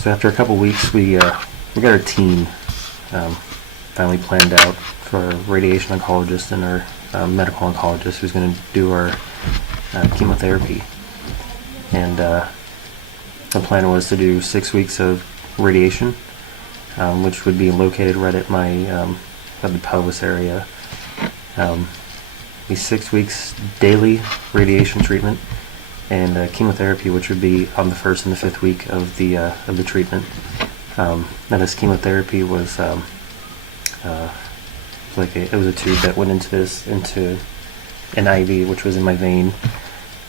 So after a couple weeks, we got our team finally planned out for our radiation oncologist and our medical oncologist who's going to do our chemotherapy. And the plan was to do 6 weeks of radiation, which would be located right at my at the pelvis area. Be 6 weeks daily radiation treatment, and chemotherapy, which would be on the first and the fifth week of the treatment. Now this chemotherapy was it was a tube that went into an IV, which was in my vein.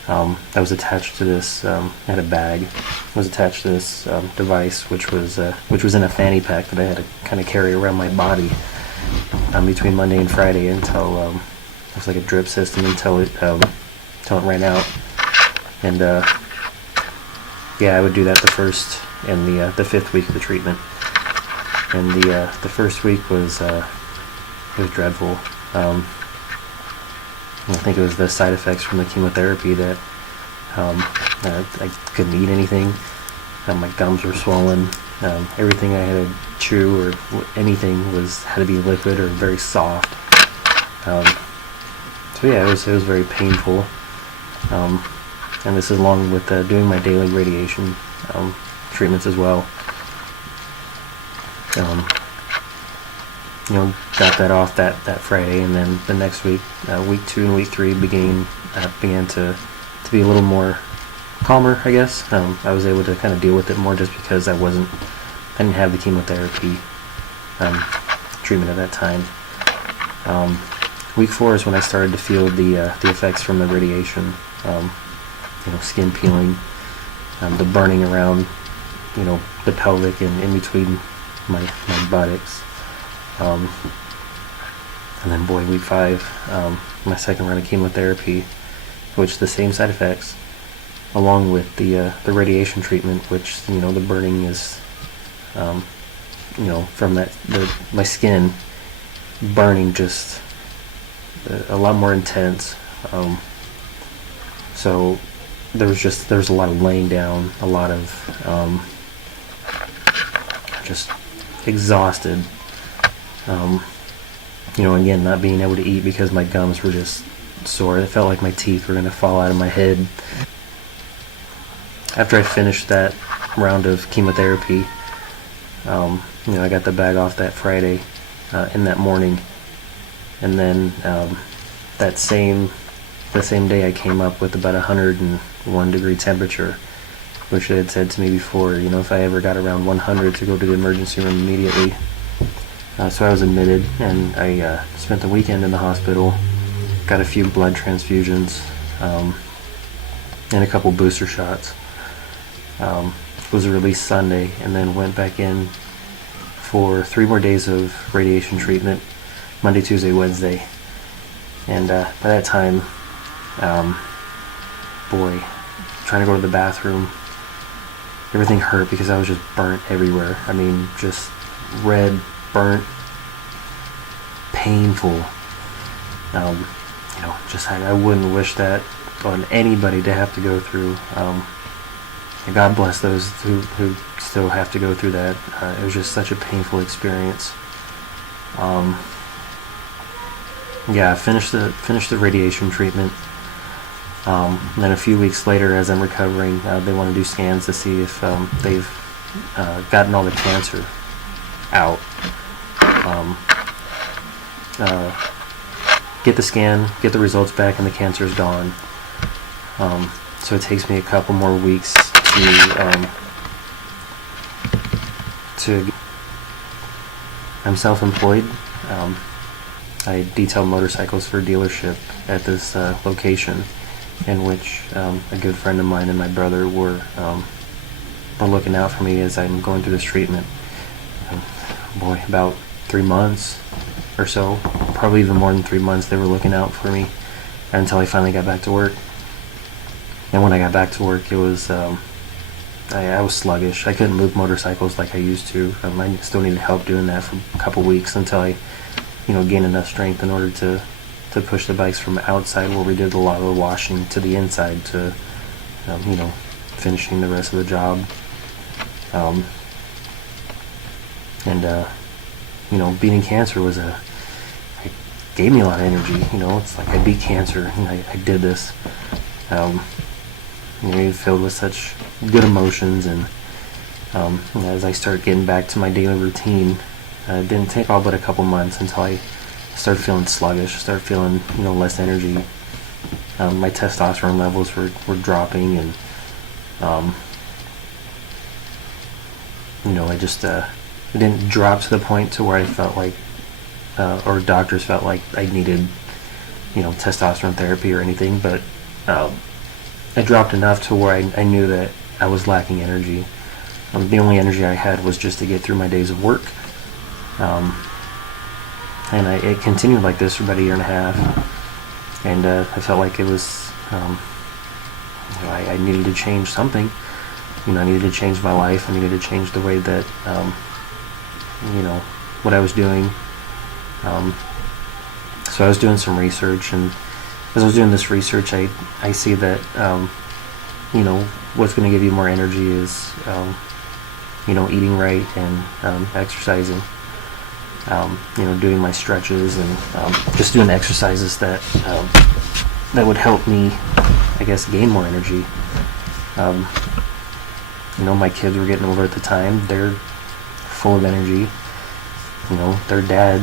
That was attached to this. Had a bag. Was attached to this device, which was in a fanny pack that I had to kind of carry around my body between Monday and Friday until it was like a drip system until it ran out. And I would do that the first and the fifth week of the treatment. And the first week was dreadful. I think it was the side effects from the chemotherapy that I couldn't eat anything. My gums were swollen. Everything I had to chew or anything had to be liquid or very soft. It was very painful. And this is along with doing my daily radiation treatments as well. Got that off that Friday, and then the next week, week 2 and week 3 began to be a little more calmer, I guess. I was able to kind of deal with it more just because I didn't have the chemotherapy treatment at that time. Week 4 is when I started to feel the effects from the radiation. Skin peeling, the burning around, the pelvic and in between my buttocks. And then week 5, my second round of chemotherapy, which the same side effects, along with the radiation treatment, which the burning is, from my skin burning just a lot more intense. So there's a lot of laying down, a lot of just exhausted. Again, not being able to eat because my gums were just sore. It felt like my teeth were going to fall out of my head. After I finished that round of chemotherapy, I got the bag off that Friday in that morning, and then the same day I came up with about 101 degree temperature, which they had said to me before, if I ever got around 100 to go to the emergency room immediately. So I was admitted, and I spent the weekend in the hospital, got a few blood transfusions, and a couple booster shots. Was released Sunday, and then went back in for 3 more days of radiation treatment, Monday, Tuesday, Wednesday. And by that time, trying to go to the bathroom, everything hurt because I was just burnt everywhere. I mean, just red, burnt, painful. I wouldn't wish that on anybody to have to go through. And God bless those who still have to go through that. It was just such a painful experience. I finished the radiation treatment. Then a few weeks later, as I'm recovering, they want to do scans to see if they've gotten all the cancer out. Get the scan, get the results back, and the cancer's gone. So it takes me a couple more weeks to I'm self-employed. I detail motorcycles for a dealership at this location, in which a good friend of mine and my brother were looking out for me as I'm going through this treatment. About 3 months or so, probably even more than 3 months, they were looking out for me until I finally got back to work. And when I got back to work, it was I was sluggish. I couldn't move motorcycles like I used to. I still needed help doing that for a couple weeks until I gained enough strength in order to push the bikes from outside, where we did a lot of the washing, to the inside, to finishing the rest of the job. And beating cancer it gave me a lot of energy. It's like I beat cancer, and I did this. Filled with such good emotions, and as I started getting back to my daily routine, it didn't take all but a couple months until I started feeling sluggish, started feeling less energy. My testosterone levels were dropping, and I just it didn't drop to the point to where I felt like, or doctors felt like I needed testosterone therapy or anything, but it dropped enough to where I knew that I was lacking energy. The only energy I had was just to get through my days of work. And it continued like this for about a year and a half. And I felt like it was, I needed to change something. I needed to change my life. I needed to change the way that, what I was doing. So I was doing some research, and as I was doing this research, I see that, what's going to give you more energy is, eating right and exercising. Doing my stretches and just doing exercises that would help me, I guess, gain more energy. My kids were getting older at the time. They're full of energy. Their dad,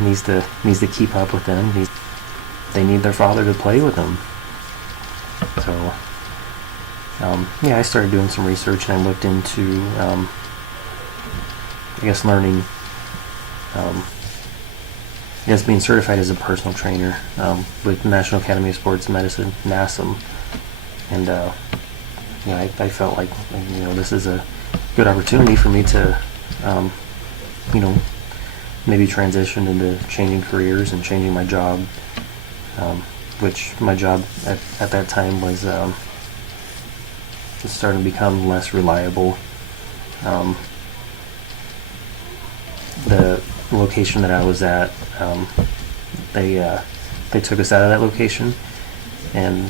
needs to keep up with them. They need their father to play with them. So, I started doing some research, and I looked into, learning, being certified as a personal trainer with the National Academy of Sports Medicine, NASM. And, I felt like, this is a good opportunity for me to, maybe transition into changing careers and changing my job, which my job at that time was starting to become less reliable. The location that I was at, they took us out of that location, and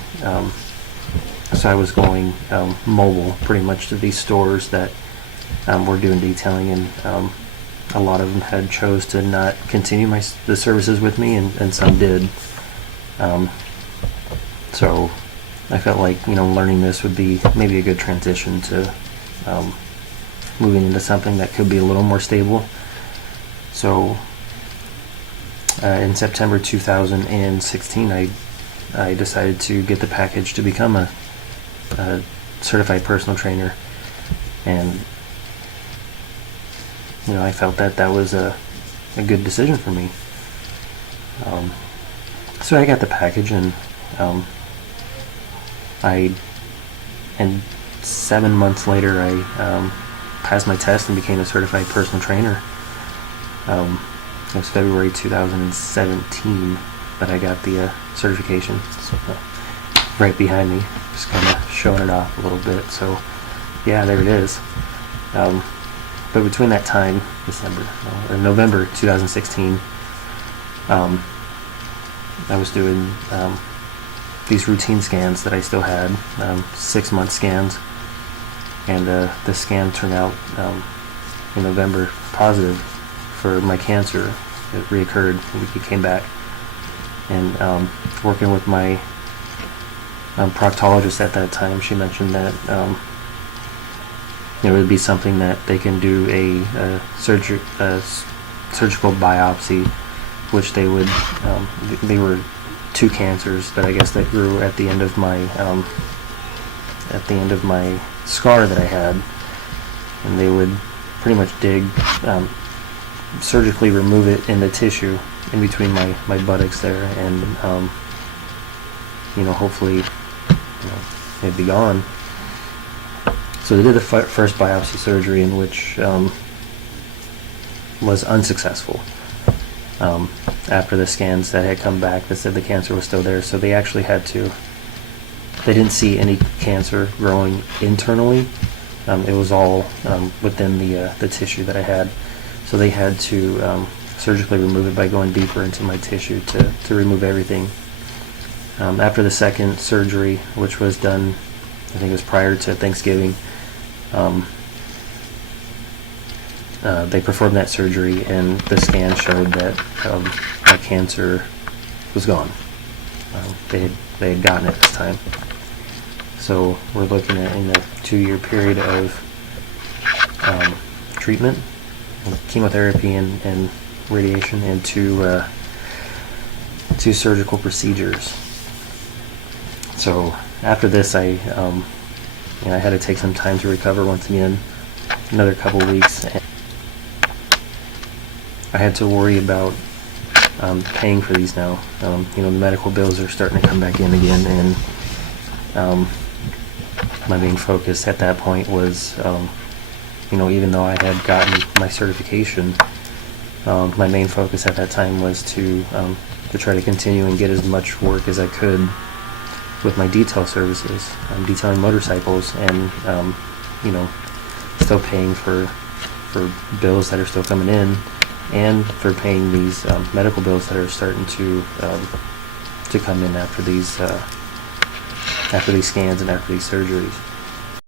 so I was going mobile pretty much to these stores that were doing detailing, and a lot of them had chose to not continue the services with me, and some did. So I felt like learning this would be maybe a good transition to moving into something that could be a little more stable. So in September 2016, I decided to get the package to become a certified personal trainer, and I felt that was a good decision for me. So I got the package, and and 7 months later, I passed my test and became a certified personal trainer. It was February 2017 that I got the certification. So, right behind me, just kind of showing it off a little bit. So, yeah, there it is. But between that time, November 2016, I was doing these routine scans that I still had, 6-month scans, and the scan turned out in November positive for my cancer. It reoccurred. It came back, and working with my proctologist at that time, she mentioned that it would be something that they can do a surgical biopsy, which they would. They were 2 cancers that I guess that grew at the end of my scar that I had, and they would pretty much surgically remove it in the tissue in between my buttocks there, and hopefully it'd be gone. So they did the first biopsy surgery, in which was unsuccessful. After the scans that had come back that said the cancer was still there, so they actually they didn't see any cancer growing internally. It was all within the tissue that I had. So they had to surgically remove it by going deeper into my tissue to remove everything. After the second surgery, which was done, I think it was prior to Thanksgiving, they performed that surgery, and the scan showed that my cancer was gone. They had gotten it this time. So we're looking at in a 2-year period of treatment, chemotherapy and radiation, and two surgical procedures. So after this, I had to take some time to recover once again, another couple weeks. And I had to worry about paying for these now. The medical bills are starting to come back in again, and my main focus at that point was, even though I had gotten my certification, my main focus at that time was to try to continue and get as much work as I could with my detail services. I'm detailing motorcycles, and still paying for bills that are still coming in, and for paying these medical bills that are starting to come in after these scans and after these surgeries.